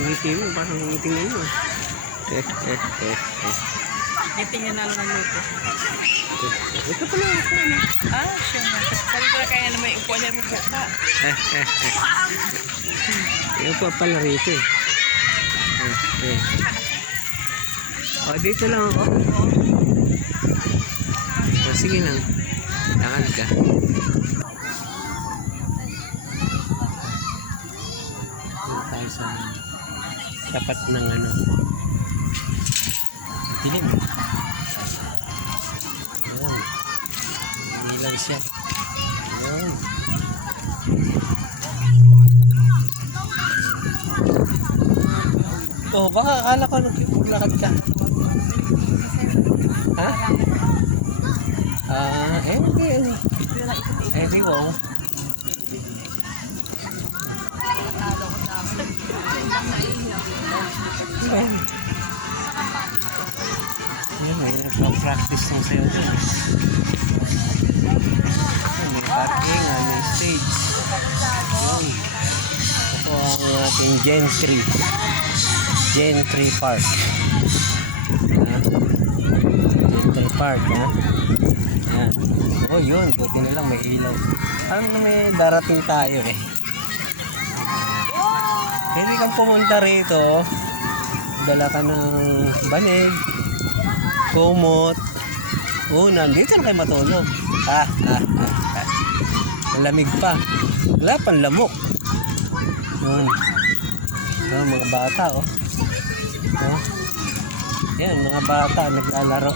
Ngiti mo, parang ngiting na yun. Ngiting na nalo ng luto. Ito pala ako na. Ah, siya nga. Sabi ko na kaya na may upuan niya mo buka. Yung po pala rito eh. O, dito lang ako. O, sige lang. Lakad ka. Dito tayo sa tapat ng ano. Tilim. Ayan. Nilang siya. Ayan. Oh, baka akala ko nagkipuglakad ka. Ha? Hindi. Hindi ko. May nagpa-practice ng sayo dyan. May parking, may stage. Ito ang ating Gentry Park. Gentry Park, ha? Yan. Oh, yun. Buti na lang may ilaw. Parang na may darating tayo, eh. Pwede kang pumunta rito. Dala ka ng banig, kumot. Oh, nandito na kayo matulog. Malamig pa. Wala pang lamok. Yun. Oh, mga bata, oh. Oh. Yan, mga bata naglalaro.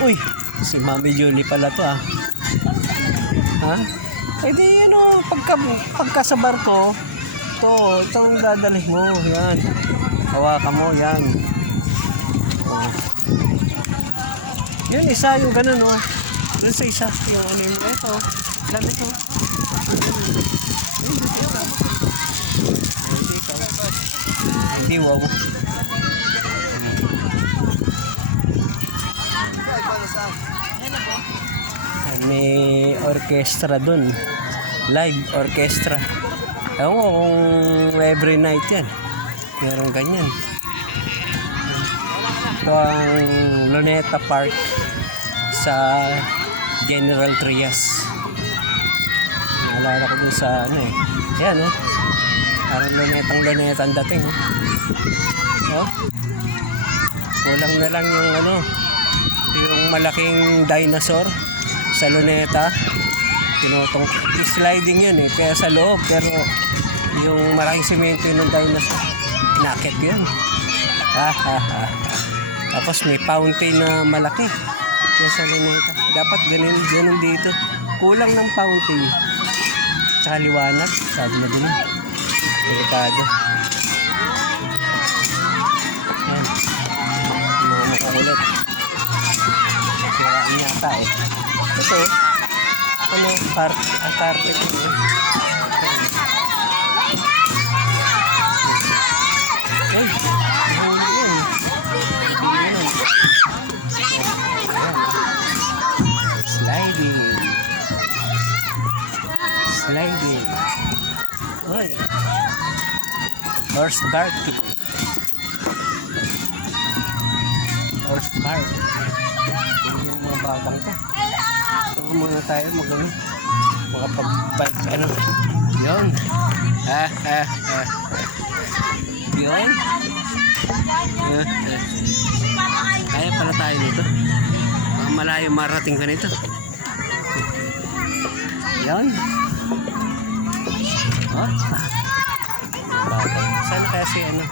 Uy, si Mami Julie pala to, ha. Ha? Eh di, ano, pagka sa barko, itong dadalhin mo. Yan. Hawakan mo, yan. Oh. Yun, isa yung ganun, oh. Doon sa isa, yung ano yung ito. Lamit mo. Hindi, wow. May orchestra dun. Live orchestra. Ewan ko kung every night yan. Meron ganyan. Ito ang Luneta Park sa General Trias. Naalala ko dun sa ano eh. Yan, oh. Parang lunetang dating, oh. Oh. Kulang na lang yung ano, yung malaking dinosaur sa Luneta. Tinutong sliding yun eh, kaya sa loob, pero yung malaking semento yun ng dinosaur, nakit yun. Tapos may fountain na malaki kaya sa Luneta. Dapat ganun dito. Kulang ng fountain tsaka liwanag, sabi na din. Delikado. Yan. Mga makukulit. Siraan yata eh. Ito eh. Ano, carpet yun eh. Ay, yun. Sliding. Uy. Horse parking. Horse park. Yung mga babang ka. Ito muna tayo mag-ano. Makapag-bike ano. Yun. Yun. Kaya pala tayo nito. Malayo marating ka nito. Yun. Oh. Saan kaya si ano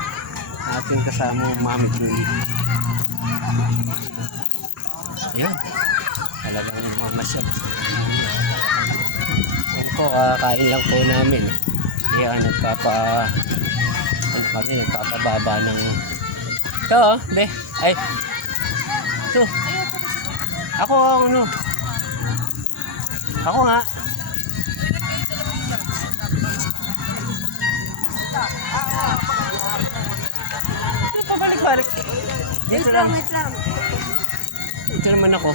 ating kasama Mami Julie? Ayun. Talagang mamasyal. Yan po, kakain lang po namin. Kaya nagpapababa ng ito, oh, be. Ay. Ito. Ako nga. lang. Ito naman ako.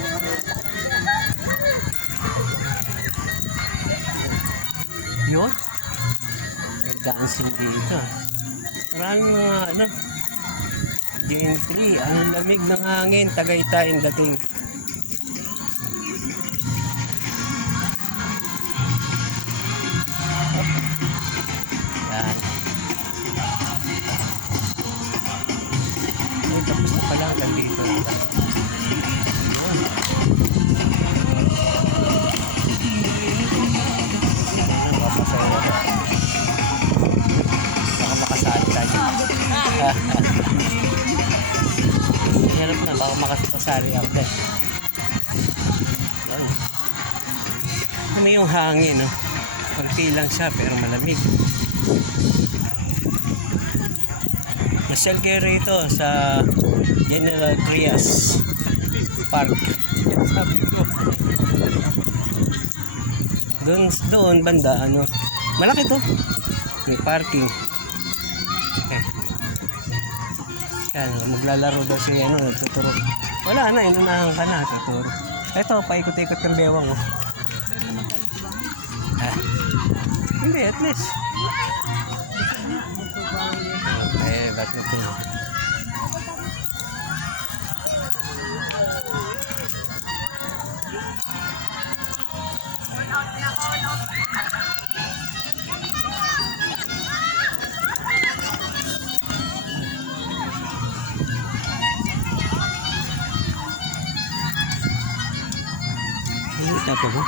Yun. Dancing dito. Maraming mga ano. Gentry. Ang lamig ng hangin. Tagaytay ang dating. Yan. Ay, tapos na pala hanggang dito. Baka makasali tayo. Hirap na, baka makasali ako din. Kami yung hangin, no? Kunti lang siya, pero malamig. Masyal kayo rito sa General Trias Park. Sabi ko. Doon banda, ano, malaki to. May parking. Okay. Yan, maglalaro daw si ano, tuturo. Wala na, inunahan ka na, tuturo. Ito, paikot-ikot ng bewang, oh. Hindi, at least. Okay, ba't ito? Apa ba?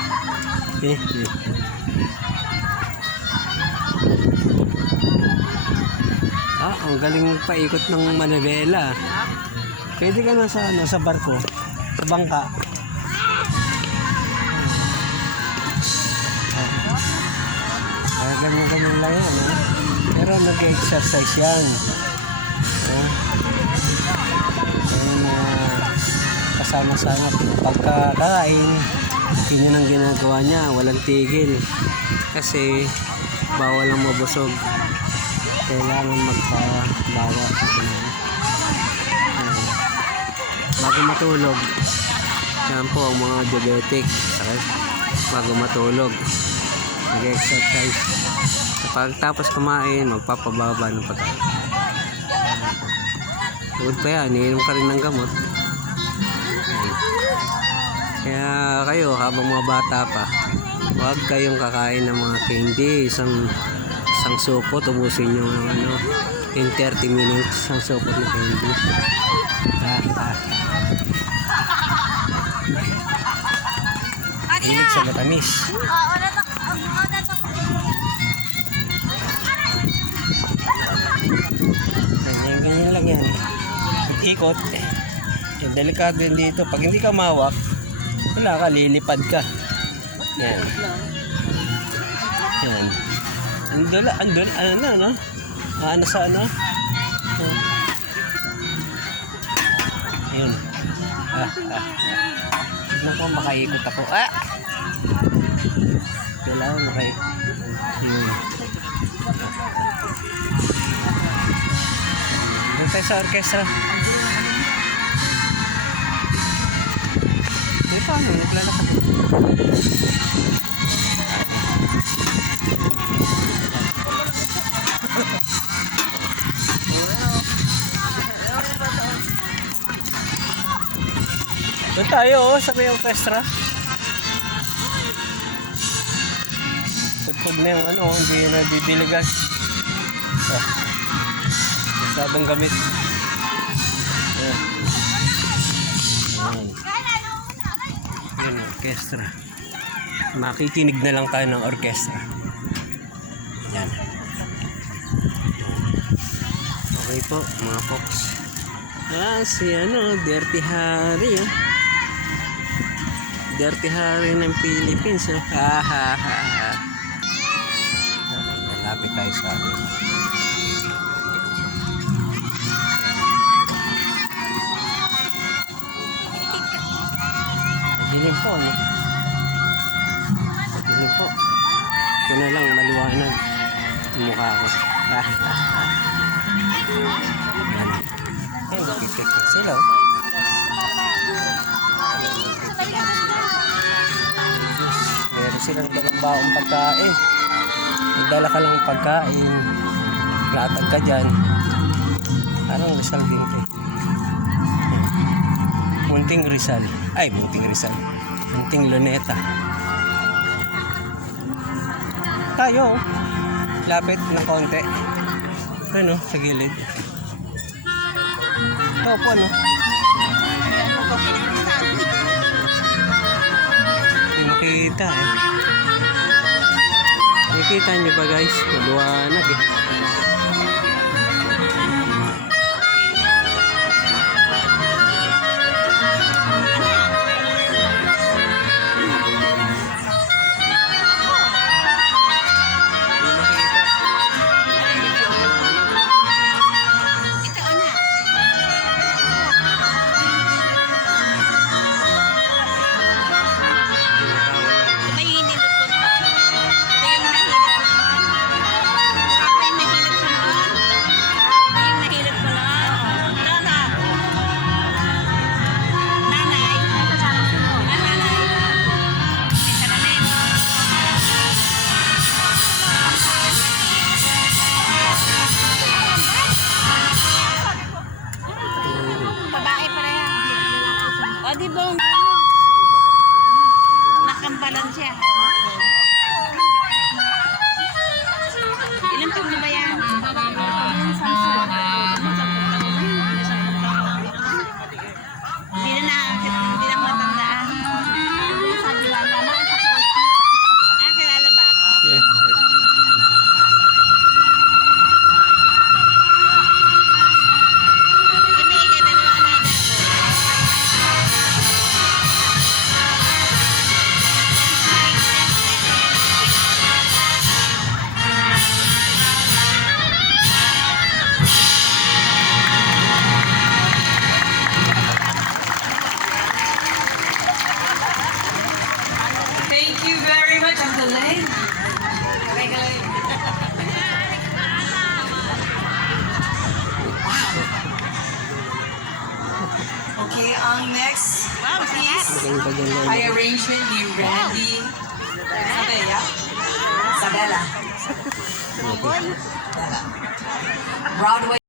Ang galing paikot ng manibela. Pwede ka na sa barko, sa bangka. Ganyan lang yan. Pero nag-exercise yan. Kasama-sama pagkakain. Yun ang ginagawa niya, walang tigil kasi bawal ang mabusog, kailangan magpabawa bago matulog. Yan po ang mga diabetic, bago matulog nag-exercise, pagtapos kumain magpapababa ng pagkain. Tugod pa yan, iniinom ka rin ng gamot. Kaya kayo habang mga bata pa, huwag kayong kakain ng mga candy. Isang supot, ubusin nyo ng in 30 minutes ang supot na candy. Hilig sa matamis. Ganyan lang yan. Ikot. Yung delikado din dito. Pag hindi ka mawak, wala ka, lilipad ka. Yan. Yan. Andun, ano? Ano sa ano? Yun. Tignan ko, makaikot ako. Kailangan makaikot. Yun. Doon tayo sa orkestra. Paano? Naglalakad. Doon tayo, sa may orkestra. Pagpag na yung ano, hindi na didiligan. Masyadong gamit. Yan, orkestra. Makikinig na lang tayo ng orkestra. Yan. Okay po, mga folks. Si Dirty Harry. Dirty Harry ng Philippines. Malapit tayo sa dilim po. Dilim po. Ito na lang, maliwanag ang mukha ko. Yan. Pipiknik sila. Oh. Meron silang dalang baong pagkain. Magdala ka lang pagkain. Latag ka dyan. Anong Rizal din ito? Munting Rizal. Ay, Munting Rizal. Munting Luneta. Tayo. Lapit ng konti. Ano, sa gilid. Ito po, ano? Hindi makita eh. Nakikita nyo ba guys? Maluwanag eh. O, di ba? Nakampalan siya. Ilang taon na ba yan? Hindi na matandaan. Ah, kilala ba ako? Thank you very much. Ang galing. Galing. Okay, ang next piece Magaling pa dyan lang. ay arrangement ni Randy Sabella. Sabella. Broadway.